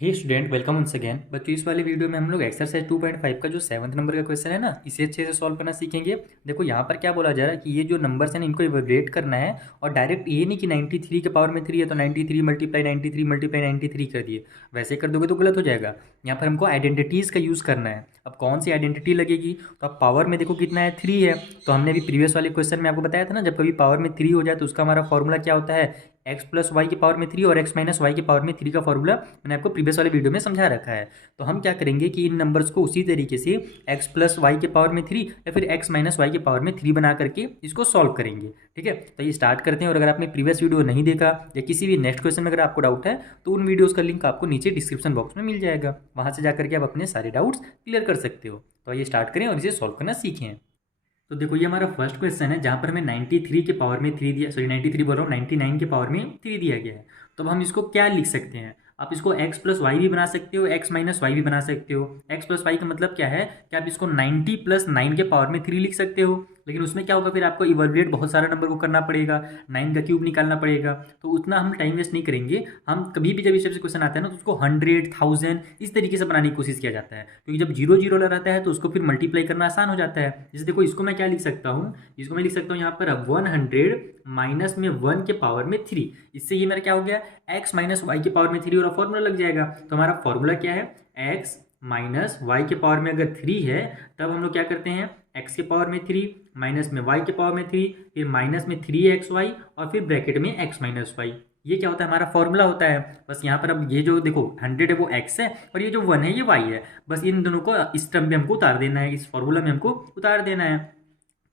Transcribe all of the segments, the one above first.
हे student, welcome once again. बच्चों, इस वाले वीडियो में हम लोग एक्सरसाइज 2.5 का जो 7th नंबर का क्वेश्चन है ना, इसे अच्छे से सॉल्व करना सीखेंगे। देखो यहाँ पर क्या बोला जा रहा है कि ये जो नंबर्स हैं इनको इवेलुएट करना है। और डायरेक्ट ये नहीं कि 93 के पावर में 3 है तो 93 मल्टीप्लाई 93 मल्टीप्लाई 93 कर दिए, वैसे कर दोगे तो गलत हो जाएगा। यहाँ पर हमको आइडेंटिटीज़ का यूज़ करना है। अब कौन सी आइडेंटिटी लगेगी? तो अब पावर में देखो कितना है, 3 है। तो हमने अभी प्रीवियस वाले क्वेश्चन में आपको बताया था ना, जब कभी पावर में 3 हो जाए तो उसका हमारा फॉर्मूला क्या होता है, एक्स प्लस वाई की पावर में 3 और एक्स माइनस वाई की पावर में 3 का फॉर्मूला मैंने आपको प्रीवियस वाले वीडियो में समझा रखा है। तो हम क्या करेंगे कि इन नंबर्स को उसी तरीके से एक्स प्लस वाई के पावर में 3 या फिर एक्स माइनस वाई के पावर में 3 बना करके इसको सॉल्व करेंगे। ठीक है, तो ये स्टार्ट करते हैं। और अगर आपने प्रीवियस वीडियो नहीं देखा या किसी भी नेक्स्ट क्वेश्चन में अगर आपको डाउट है तो उन वीडियोज़ का लिंक आपको नीचे डिस्क्रिप्शन बॉक्स में मिल जाएगा, वहाँ से जाकर के आप अपने सारे डाउट्स क्लियर कर सकते हो। तो आइए स्टार्ट करें और इसे सॉल्व करना सीखें। तो देखो ये हमारा फर्स्ट क्वेश्चन है, जहाँ पर हमें 93 के पावर में 3 दिया, सॉरी 93 बोल रहा हूँ, 99 के पावर में 3 दिया गया है। तो अब हम इसको क्या लिख सकते हैं? आप इसको x प्लस वाई भी बना सकते हो, x माइनस वाई भी बना सकते हो। x प्लस वाई का मतलब क्या है कि आप इसको 90 प्लस 9 के पावर में 3 लिख सकते हो। लेकिन उसमें क्या होगा, फिर आपको इवैल्यूएट बहुत सारा नंबर को करना पड़ेगा, 9 का क्यूब निकालना पड़ेगा। तो उतना हम टाइम वेस्ट नहीं करेंगे। हम कभी भी जब इस टाइप से क्वेश्चन आता है ना, तो उसको 100, 1000 इस तरीके से बनाने की कोशिश किया जाता है, क्योंकि जब जीरो जीरो रहता है तो उसको फिर मल्टीप्लाई करना आसान हो जाता है। जैसे देखो, इसको मैं क्या लिख सकता हूँ, इसको मैं लिख सकता हूँ यहाँ पर 100 माइनस में 1 के पावर में 3। इससे ये मेरा क्या हो गया, x माइनस वाई के पावर में 3 और फॉर्मूला लग जाएगा। तो हमारा फॉर्मूला क्या है, x माइनस वाई के पावर में अगर 3 है तब हम लोग क्या करते हैं, x के पावर में 3 माइनस में y के पावर में 3, फिर माइनस में 3xy और फिर ब्रैकेट में x माइनस वाई। ये क्या होता है, हमारा फॉर्मूला होता है। बस यहाँ पर अब ये जो देखो 100 है वो x है और ये जो 1 है ये y है। बस इन दोनों को इस टर्म में हमको उतार देना है, इस फॉर्मूला में हमको उतार देना है।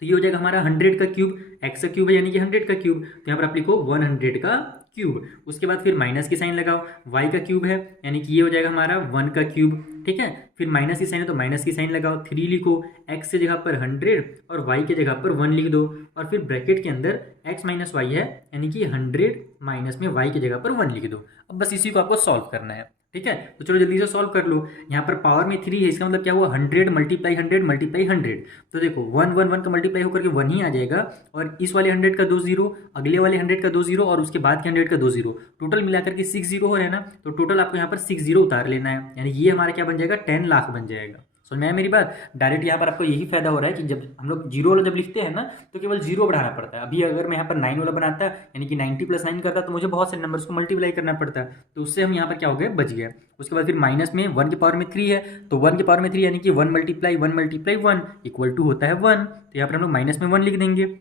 तो ये हो जाएगा हमारा 100 का क्यूब, x का क्यूब है यानी कि 100 का क्यूब। तो यहाँ पर आप लिखो 100 का क्यूब। उसके बाद फिर माइनस की साइन लगाओ, y का क्यूब है यानी कि ये हो जाएगा हमारा 1 का क्यूब। ठीक है, फिर माइनस की साइन है तो माइनस की साइन लगाओ, 3 लिखो, x की जगह पर 100 और y की जगह पर 1 लिख दो। और फिर ब्रैकेट के अंदर x माइनस वाई है यानी कि 100 माइनस में y की जगह पर 1 लिख दो। अब बस इसी को आपको सॉल्व करना है। ठीक है, तो चलो जल्दी से सॉल्व कर लो। यहाँ पर पावर में 3 है, इसका मतलब क्या हुआ, 100 मल्टीप्लाई 100 मल्टीप्लाई 100। तो देखो 1 1 1 का मल्टीप्लाई होकर के 1 ही आ जाएगा। और इस वाले 100 का 2 जीरो, अगले वाले 100 का 2 जीरो और उसके बाद के 100 का 2 जीरो, टोटल मिलाकर के 6 जीरो हो रहा है ना। तो टोटल आपको यहाँ पर 6 जीरो उतार लेना है, यानी ये हमारा क्या बन जाएगा, 10 लाख बन जाएगा। समझ में आया मेरी बात? डायरेक्ट यहाँ पर आपको यही फायदा हो रहा है कि जब हम लोग जीरो वाला जब लिखते हैं ना तो केवल जीरो बढ़ाना पड़ता है। अभी अगर मैं यहाँ पर 9 वाला बनाता यानी कि 90 प्लस 9 करता तो मुझे बहुत सारे नंबर्स को मल्टीप्लाई करना पड़ता है। तो उससे हम यहाँ पर क्या हो गए, बच गए। उसके बाद फिर माइनस में 1 के पावर में 3 है, तो 1 के पावर में 3 यानी कि 1 मल्टीप्लाई 1 मल्टीप्लाई 1 इक्वल टू होता है 1। तो यहाँ पर हम लोग माइनस में 1 लिख देंगे।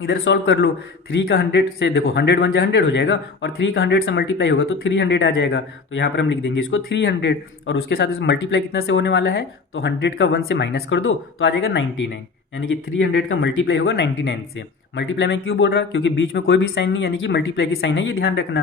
इधर सॉल्व कर लो, 3 का 100 से देखो 100 1 जा 100 हो जाएगा और 3 का 100 से मल्टीप्लाई होगा तो 300 आ जाएगा। तो यहाँ पर हम लिख देंगे इसको 300 और उसके साथ इस मल्टीप्लाई कितना से होने वाला है, तो 100 का 1 से माइनस कर दो तो आ जाएगा 99, यानी कि 300 का मल्टीप्लाई होगा 99 से। मल्टीप्लाई में क्यों बोल रहा, क्योंकि बीच में कोई भी साइन नहीं यानी कि मल्टीप्लाई की साइन है, ये ध्यान रखना।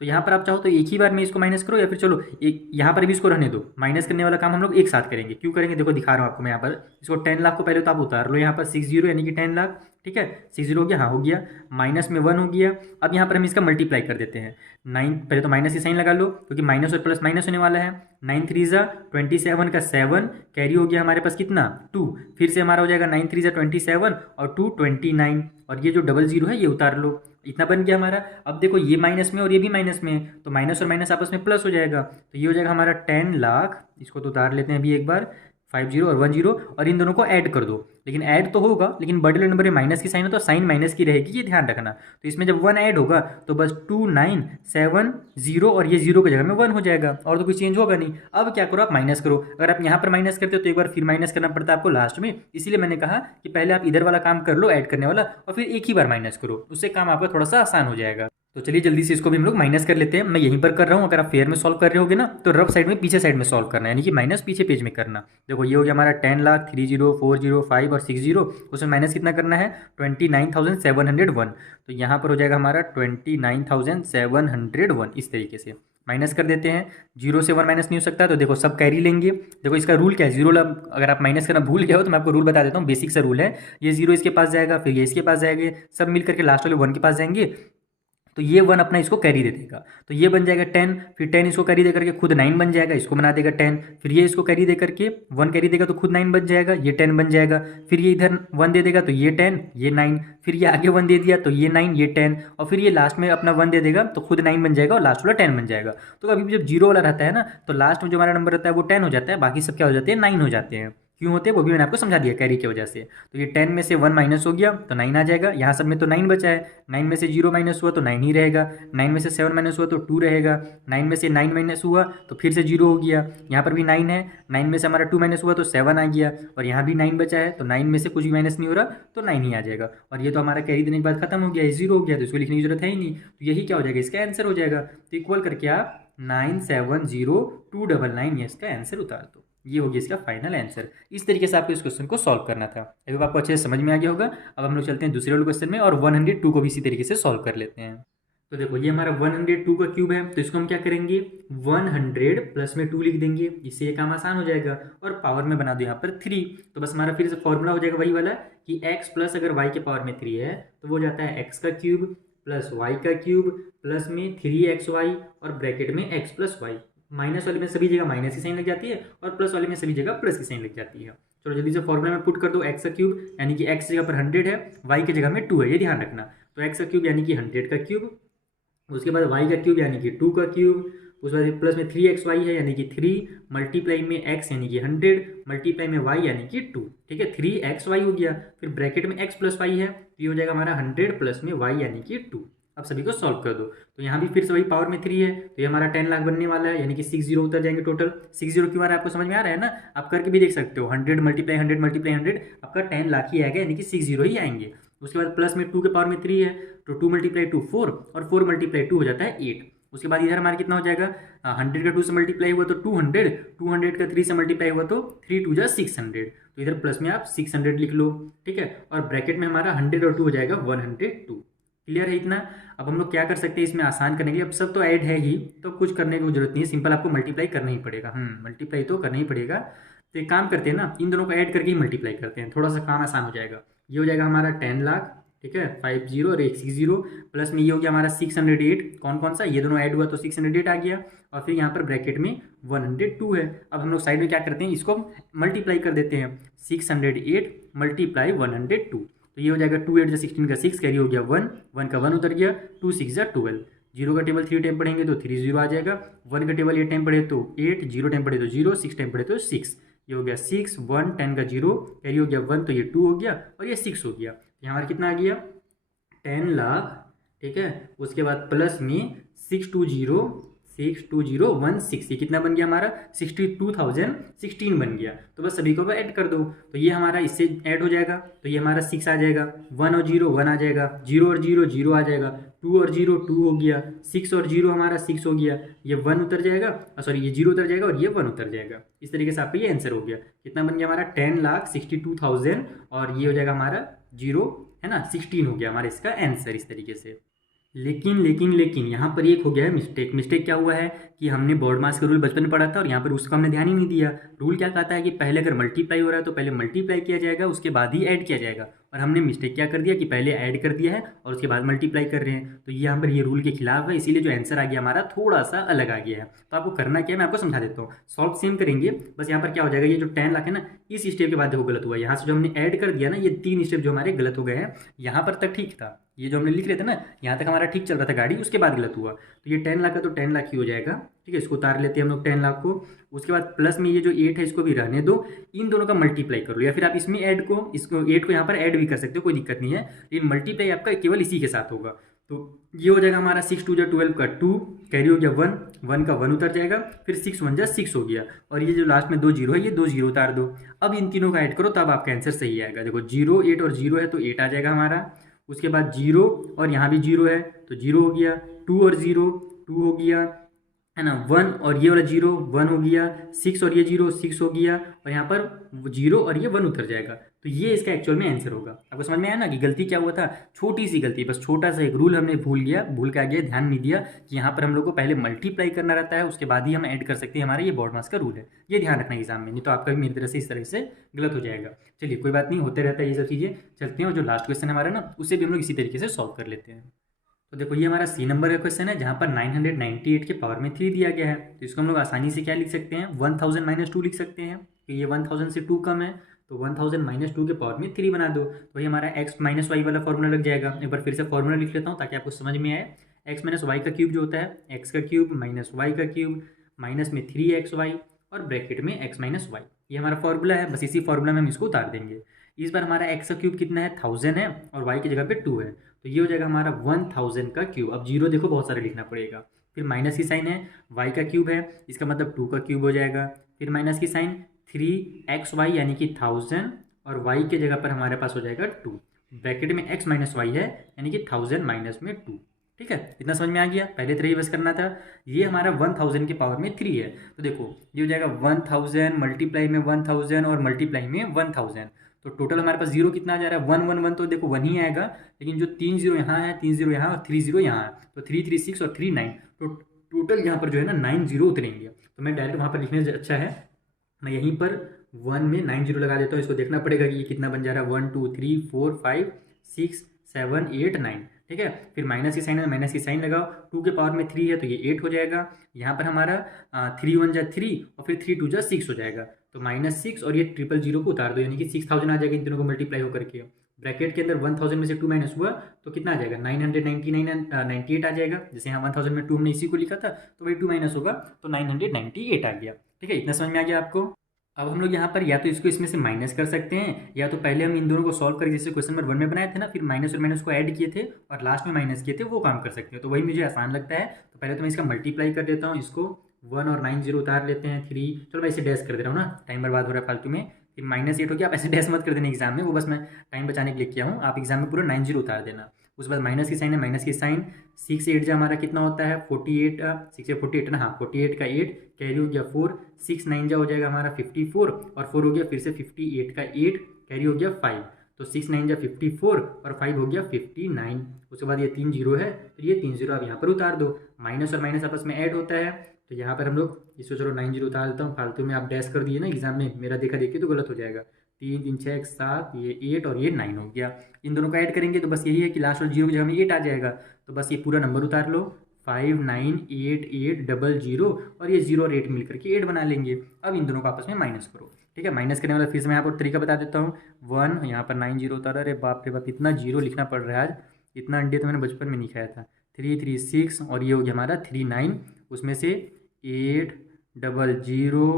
तो यहाँ पर आप चाहो तो एक ही बार में इसको माइनस करो या फिर चलो एक यहाँ पर भी इसको रहने दो, माइनस करने वाला काम हम लोग एक साथ करेंगे। क्यों करेंगे, देखो दिखा रहा हूँ आपको मैं। यहाँ पर इसको 10 लाख को पहले तो आप उतार लो, यहाँ पर 6 जीरो यानी कि 10 लाख। ठीक है, 6 जीरो हो गया, हाँ हो गया, माइनस में 1 हो गया। अब यहाँ पर हम इसका मल्टीप्लाई कर देते हैं, 9 पहले तो माइनस की साइन लगा लो क्योंकि माइनस और प्लस माइनस होने वाला है। 9 3 जा 27 का 7 कैरी हो गया हमारे पास कितना 2, फिर से हमारा हो जाएगा 9 3 जा 27 और 2 29 और ये जो डबल जीरो है ये उतार लो, इतना बन गया हमारा। अब देखो ये माइनस में और ये भी माइनस में है तो माइनस और माइनस आपस में प्लस हो जाएगा। तो ये हो जाएगा हमारा 10 लाख। इसको तो उतार लेते हैं अभी एक बार, 5 जीरो और 1 जीरो और इन दोनों को ऐड कर दो। लेकिन ऐड तो होगा लेकिन बड़े नंबर में माइनस की साइन है तो साइन माइनस की रहेगी, ये ध्यान रखना। तो इसमें जब 1 ऐड होगा तो बस 2 9 7 0 और ये जीरो की जगह में 1 हो जाएगा और तो कुछ चेंज होगा नहीं। अब क्या करो, आप माइनस करो। अगर आप यहाँ पर माइनस करते हो तो एक बार फिर माइनस करना पड़ता है आपको लास्ट में, इसीलिए मैंने कहा कि पहले आप इधर वाला काम कर लो ऐड करने वाला और फिर एक ही बार माइनस करो, उससे काम आपका थोड़ा सा आसान हो जाएगा। तो चलिए जल्दी से इसको भी हम लोग माइनस कर लेते हैं। मैं यहीं पर कर रहा हूँ, अगर आप फेयर में सॉल्व कर रहे होगे ना तो रफ साइड में पीछे साइड में सॉल्व करना है, यानी कि माइनस पीछे पेज में करना। देखो ये हो गया हमारा 10 लाख 3 जीरो 4 जीरो 5 और 6 जीरो, उसमें माइनस कितना करना है 29,701। तो यहाँ पर हो जाएगा हमारा 29,701, इस तरीके से माइनस कर देते हैं। जीरो से 1 माइनस नहीं हो सकता तो देखो सब कैरी लेंगे। देखो इसका रूल क्या है, जीरो अगर आप माइनस करना भूल गए हो तो मैं आपको रूल बता देता हूँ, बेसिक सा रूल है। ये जीरो इसके पास जाएगा, फिर ये इसके पास जाएंगे, सब मिल करके लास्ट वाले 1 के पास जाएंगे। तो ये 1 अपना इसको कैरी दे देगा, तो ये बन जाएगा 10, फिर 10 इसको कैरी दे करके खुद 9 बन जाएगा, इसको बना देगा 10, फिर ये इसको कैरी दे करके 1 कैरी देगा तो खुद 9 बन जाएगा, ये 10 बन जाएगा, फिर ये इधर 1 दे देगा तो ये 10, ये 9, फिर ये आगे 1 दे दिया तो ये 9, ये 10, और फिर ये लास्ट में अपना 1 दे देगा तो खुद 9 बन जाएगा और लास्ट वाला 10 बन जाएगा। तो कभी भी जब जीरो वाला रहता है ना तो लास्ट में जो हमारा नंबर रहता है वो 10 हो जाता है, बाकी सब क्या हो जाते हैं 9 हो जाते हैं। क्यों होते हैं वो भी मैंने आपको समझा दिया कैरी की वजह से। तो ये 10 में से 1 माइनस हो गया तो 9 आ जाएगा, यहाँ सब में तो 9 बचा है, 9 में से 0 माइनस हुआ तो 9 ही रहेगा, 9 में से 7 माइनस हुआ तो 2 रहेगा, 9 में से 9 माइनस हुआ तो फिर से 0 हो गया, यहाँ पर भी 9 है, 9 में से हमारा 2 माइनस हुआ तो 7 आ गया, और यहाँ भी 9 बचा है तो 9 में से कुछ भी माइनस नहीं हो रहा तो 9 ही आ जाएगा। और ये तो हमारा कैरी देने के बाद खत्म हो गया, ये 0 हो गया तो इसको लिखने की जरूरत है ही नहीं, तो यही क्या हो जाएगा इसका आंसर हो जाएगा। तो इक्वल करके आप 970299 ये इसका आंसर उतार दो, ये होगी इसका फाइनल आंसर। इस तरीके से आपको इस क्वेश्चन को सॉल्व करना था। अभी आपको अच्छे से समझ में आ गया होगा। अब हम लोग चलते हैं दूसरे वाले क्वेश्चन में और 102 को भी इसी तरीके से सॉल्व कर लेते हैं। तो देखो ये हमारा 102 का क्यूब है, तो इसको हम क्या करेंगे 100 प्लस में 2 लिख देंगे, इससे ये काम आसान हो जाएगा, और पावर में बना दो यहाँ पर 3। तो बस हमारा फिर से फॉर्मूला हो जाएगा वही वाला कि x प्लस अगर y के पावर में 3 है तो वो जाता है x का क्यूब प्लस y का क्यूब प्लस में 3xy और ब्रैकेट में x प्लस वाई। माइनस वाले में सभी जगह माइनस की साइन लग जाती है और प्लस वाले में सभी जगह प्लस की साइन लग जाती है। चलो जल्दी से फॉर्मूला में पुट कर दो, x का क्यूब यानी कि x जगह पर 100 है, y की जगह में 2 है, ये ध्यान रखना। तो x का क्यूब यानी कि 100 का क्यूब, उसके बाद y का क्यूब यानी कि 2 का क्यूब, उसके बाद प्लस में 3xy है यानी कि 3 मल्टीप्लाई में x यानी कि 100 मल्टीप्लाई में y यानी कि 2। ठीक है 3xy हो गया, फिर ब्रैकेट में x प्लस y है तो ये हो जाएगा हमारा 100 प्लस में y यानी कि 2। अब सभी को सॉल्व कर दो, तो यहाँ भी फिर से वही पावर में 3 है तो ये हमारा 10 लाख बनने वाला है, यानी कि 6 जीरो उतर जाएंगे टोटल। 6 जीरो क्यों आ रहा है आपको समझ में आ रहा है ना, आप करके भी देख सकते हो 100 मल्टीप्लाई 100 मल्टीप्लाई 100 आपका 10 लाख ही आएगा, यानी कि 6 जीरो ही आएंगे। उसके बाद प्लस में 2 के पावर में 3 है तो 2 मल्टीप्लाई 2 4 और 4 मल्टीप्लाई 2 हो जाता है 8। उसके बाद इधर हमारा कितना हो जाएगा 100 का 2 से मल्टीप्लाई हुआ तो 200, 200 का 3 से मल्टीप्लाई हुआ तो 3 2 जा 600, तो इधर प्लस में आप 600 लिख लो। ठीक है, और ब्रैकेट में हमारा 100 और 2 हो जाएगा 102। क्लियर है इतना। अब हम लोग क्या कर सकते हैं इसमें आसान करने के लिए, अब सब तो ऐड है ही तो कुछ करने की जरूरत नहीं है, सिंपल आपको मल्टीप्लाई करना ही पड़ेगा। मल्टीप्लाई तो करना ही पड़ेगा। तो एक काम करते हैं ना, इन दोनों को ऐड करके ही मल्टीप्लाई करते हैं, थोड़ा सा काम आसान हो जाएगा। ये हो जाएगा हमारा 10 लाख, ठीक है 5 जीरो और 1 6 जीरो, प्लस में ये हो गया हमारा 608। कौन कौन सा, ये दोनों ऐड हुआ तो 608 आ गया, और फिर यहाँ पर ब्रैकेट में 102 है। अब हम लोग साइड में क्या करते हैं, इसको मल्टीप्लाई कर देते हैं, 608 मल्टीप्लाई 102, तो ये हो जाएगा 2 8 जा 16 का 6 कैरी हो गया 1, 1 का 1 उतर गया, 2 6 जा 12। जीरो का टेबल 3 टाइम पढ़ेंगे तो 3 0 आ जाएगा, 1 का टेबल 8 टाइम पढ़े तो 8, 0 टाइम पढ़े तो 0, 6 टाइम पढ़े तो 6। ये हो गया 6 1 10 का 0 कैरी हो गया 1, तो ये 2 हो गया और ये 6 हो गया। यहाँ हमारा कितना आ गया 10 लाख। ठीक है, उसके बाद प्लस में 62016, ये कितना बन गया हमारा 62,016 बन गया। तो बस सभी को ऐड कर दो, तो ये हमारा इससे ऐड हो जाएगा, तो ये हमारा 6 आ जाएगा, 1 और 0 1 आ जाएगा, 0 और 0 0 आ जाएगा, 2 और 0 2 हो गया, 6 और 0 हमारा 6 हो गया, ये 1 उतर जाएगा, सॉरी ये 0 उतर जाएगा और ये 1 उतर जाएगा। इस तरीके से आपका ये आंसर हो गया। कितना बन गया हमारा 10,62,000 और ये हो जाएगा हमारा 0 है ना 16 हो गया हमारा इसका आंसर इस तरीके से। लेकिन यहाँ पर एक हो गया है मिस्टेक क्या हुआ है कि हमने बोर्ड मास का रूल बचपन में पढ़ा था और यहाँ पर उसको हमने ध्यान ही नहीं दिया। रूल क्या कहता है कि पहले अगर मल्टीप्लाई हो रहा है तो पहले मल्टीप्लाई किया जाएगा, उसके बाद ही ऐड किया जाएगा, और हमने मिस्टेक क्या कर दिया कि पहले ऐड कर दिया है और उसके बाद मल्टीप्लाई कर रहे हैं। तो यहाँ पर ये रूल के खिलाफ है, इसीलिए जो आंसर आ गया हमारा थोड़ा सा अलग आ गया है। तो आपको करना क्या है मैं आपको समझा देता हूँ, सॉल्व सेम करेंगे, बस यहाँ पर क्या हो जाएगा, ये जो 10 लाख है ना इस स्टेप के बाद देखो गलत हुआ, यहाँ से जो हमने ऐड कर दिया ना ये 3 स्टेप जो हमारे गलत हो गए हैं। यहाँ पर तक ठीक था, ये जो हमने लिख रहे थे ना यहाँ तक हमारा ठीक चल रहा था गाड़ी, उसके बाद गलत हुआ। तो ये 10 लाख का तो 10 लाख ही हो जाएगा। ठीक है, इसको उतार लेते हैं हम लोग 10 लाख को। उसके बाद प्लस में ये जो 8 है इसको भी रहने दो, इन दोनों का मल्टीप्लाई करो, या फिर आप इसमें ऐड को इसको 8 को यहाँ पर ऐड भी कर सकते हो, कोई दिक्कत नहीं है, लेकिन मल्टीप्लाई आपका केवल इसी के साथ होगा। तो ये हो जाएगा हमारा 6 2 जा 12 का 2 कैरी हो गया 1, 1 का 1 उतर जाएगा, फिर 6 1 जा 6 हो गया, और ये जो लास्ट में 2 जीरो है ये 2 जीरो उतार दो। अब इन तीनों का ऐड करो तब आपका आंसर सही आएगा। देखो 0 8 और 0 है तो 8 आ जाएगा हमारा, उसके बाद 0 और यहाँ भी 0 है तो 0 हो गया, 2 और 0 2 हो गया है ना, 1 और ये वाला 0 1 हो गया, 6 और ये 0 6 हो गया, और यहाँ पर 0 और ये 1 उतर जाएगा। तो ये इसका एक्चुअल में आंसर होगा। आपको समझ में आया ना कि गलती क्या हुआ था, छोटी सी गलती, बस छोटा सा एक रूल हमने भूल के आ गया, ध्यान नहीं दिया कि यहाँ पर हम लोग को पहले मल्टीप्लाई करना रहता है, उसके बाद ही हम ऐड कर सकते हैं, हमारा ये बोर्ड मास का रूल है, ये ध्यान रखना एग्जाम में, नहीं तो आपका भी मेरी तरह से इस तरह से गलत हो जाएगा। चलिए कोई बात नहीं, होते रहता है ये सब चीज़ें। चलते हैं और जो लास्ट क्वेश्चन हमारा ना उसे भी हम लोग इसी तरीके से सॉल्व कर लेते हैं। तो देखो ये हमारा सी नंबर का क्वेश्चन है जहाँ पर 998 के पावर में 3 दिया गया है। तो इसको हम लोग आसानी से क्या लिख सकते हैं, 1000 माइनस 2 लिख सकते हैं कि ये 1000 से 2 कम है, तो 1000 माइनस 2 के पावर में 3 बना दो, तो ये हमारा एक्स माइनस वाई वाला फॉर्मूला लग जाएगा। एक बार फिर से फॉर्मूला लिख लेता हूँ ताकि आपको समझ में आए। एक्स माइनस वाई का क्यूब जो होता है, एक्स का क्यूब माइनस वाई का क्यूब माइनस में 3xy और ब्रैकेट में x माइनस वाई, ये हमारा फॉर्मूला है। बस इसी फॉर्मूला में हम इसको उतार देंगे। इस बार हमारा x का क्यूब कितना है, 1000 है, और y की जगह पे 2 है, तो ये हो जाएगा हमारा 1000 का क्यूब। अब जीरो देखो बहुत सारे लिखना पड़ेगा, फिर माइनस की साइन है, y का क्यूब है, इसका मतलब 2 का क्यूब हो जाएगा, फिर माइनस की साइन 3xy यानी कि 1000, और y के जगह पर हमारे पास हो जाएगा 2, ब्रैकेट में x माइनस वाई है यानी कि 1000 माइनस में 2। ठीक है, इतना समझ में आ गया। पहले 3 बस करना था। ये हमारा 1000 के पावर में 3 है, तो देखो ये हो जाएगा 1000 मल्टीप्लाई में 1000 और मल्टीप्लाई में 1000, तो टोटल हमारे पास जीरो कितना आ जा रहा है, 1 1 1, तो देखो 1 ही आएगा, लेकिन जो 3 जीरो यहाँ है, 3 जीरो यहाँ और 3 जीरो यहाँ है, तो 3 3 6 और 3 9, तो टोटल यहाँ पर जो है ना 9 जीरो उतरेंगे। तो मैं डायरेक्ट वहाँ पर लिखने से अच्छा है मैं यहीं पर 1 में 9 जीरो लगा देता हूँ। इसको देखना पड़ेगा कि ये कितना बन जा रहा है, 1 2 3 4 5 6 7 8 9। ठीक है, फिर माइनस की साइन है, माइनस की साइन लगाओ, 2 के पावर में 3 है तो ये 8 हो जाएगा। यहाँ पर हमारा 3 1 जा 3 और फिर 3 2 जा 6 हो जाएगा, तो -6 और ये 000 को उतार दो यानी कि 6000 आ जाएगा इन दोनों को मल्टीप्लाई होकर के। ब्रैकेट के अंदर 1000 में से 2 माइनस हुआ तो कितना आ जाएगा, 998 आ जाएगा। जैसे यहाँ 1000 में 2 हमने इसी को लिखा था, तो वही 2 माइनस होगा तो 998 आ गया। ठीक है, इतना समझ में आ गया आपको। अब हम लोग यहाँ पर या तो इसको इसमें से माइनस कर सकते हैं, या तो पहले हम इन दोनों को सॉल्व करके जैसे क्वेश्चन नंबर 1 में बनाए थे ना, फिर माइनस और माइनस को ऐड किए थे और लास्ट में माइनस किए थे, वो काम कर सकते हो। तो वही मुझे आसान लगता है, तो पहले तो मैं इसका मल्टीप्लाई कर देता हूँ, इसको 1 और 9 जीरो उतार लेते हैं, 3, चलो मैं इसे डैश कर दे रहा हूँ ना, टाइम बर्बाद हो रहा है फालतू में। फिर -8 हो गया, आप ऐसे डैश मत कर देना एग्जाम में, वो बस मैं टाइम बचाने के लिए किया हूँ। आप एग्जाम में पूरा 9 जीरो उतार देना। उसके बाद माइनस की साइन है, माइनस की साइन 6 8 जा हमारा कितना होता है 48, 6 से 48 ना, हाँ 48 का 8 कैरी हो गया 4, 6 9 जा हो जाएगा हमारा 54 और 4 हो गया फिर से 58 का 8 कैरी हो गया 5, तो 6 9 जा 54 और 5 हो गया 59। उसके बाद ये 3 जीरो है, तो ये 3 जीरो आप यहाँ पर उतार दो। माइनस और माइनस आपस में ऐड होता है, तो यहाँ पर हम लोग इसको चलो 9 जीरो उतार देता हूँ, फालतू में आप डैश कर दिए ना एग्जाम में, मेरा देखा देखिए तो गलत हो जाएगा। 3 3 6 7, ये 8 और ये 9 हो गया। इन दोनों को ऐड करेंगे तो बस यही है कि लास्ट और जीरो की जगह में 8 आ जाएगा, तो बस ये पूरा नंबर उतार लो 5 9 8 8 0 और ये 0 और 8 मिल करके 8 बना लेंगे। अब इन दोनों को आपस में माइनस करो। ठीक है, माइनस करने वाला फिर से मैं यहाँ पर तरीका बता देता हूँ। 1 यहाँ पर 9 जीरो उतारा, अरे बाप रे बाप इतना जीरो लिखना पड़ रहा है आज, इतना अंडे तो मैंने बचपन में नहीं खाया था। 3 3 6 और ये हो गया हमारा 3 9, उसमें से 8 0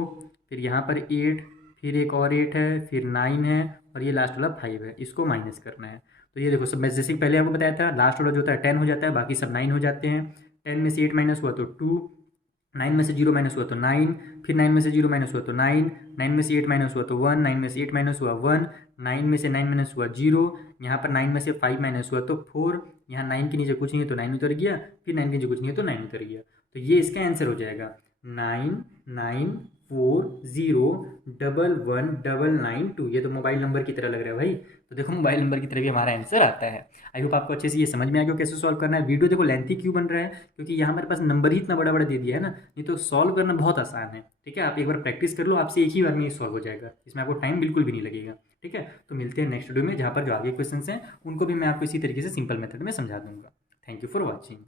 फिर यहाँ पर 8, फिर एक और 8 है, फिर 9 है और ये लास्ट वाला 5 है, इसको माइनस करना है। तो ये देखो सब मैं जैसे पहले आपको बताया था, लास्ट वाला जो होता है 10 हो जाता है, बाकी सब 9 हो जाते हैं। 10 में से 8 माइनस हुआ तो 2, 9 में से 0 माइनस हुआ तो 9, फिर 9 में से 0 माइनस हुआ तो 9, 9 में से 8 माइनस हुआ तो 1, 9 में से 8 माइनस हुआ 1, 9 में से 9 माइनस हुआ 0, यहाँ पर 9 में से 5 माइनस हुआ तो 4, यहाँ 9 के नीचे कुछ नहीं है तो 9 उतर गया, फिर 9 के नीचे कुछ नहीं है तो 9 उतर गया। तो ये इसका आंसर हो जाएगा 9 9 4 0 1 1 9 9 2। ये तो मोबाइल नंबर की तरह लग रहा है भाई, तो देखो मोबाइल नंबर की तरह भी हमारा आंसर आता है। आई होप आपको अच्छे से ये समझ में आ गया कैसे सॉल्व करना है। वीडियो देखो लेंथी क्यों बन रहा है, क्योंकि यहाँ हमारे पास नंबर ही इतना बड़ा बड़ा दे दिया है ना, नहीं तो सॉल्व करना बहुत आसान है। ठीक है, आप एक बार प्रैक्टिस कर लो, आपसे एक ही बार में ये सॉल्व हो जाएगा, इसमें आपको टाइम बिल्कुल भी नहीं लगेगा। ठीक है, तो मिलते हैं नेक्स्ट वीडियो में, जहाँ पर जो आगे क्वेश्चन हैं उनको भी मैं आपको इसी तरीके से सिंपल मेथड में समझा दूंगा। Thank you for watching.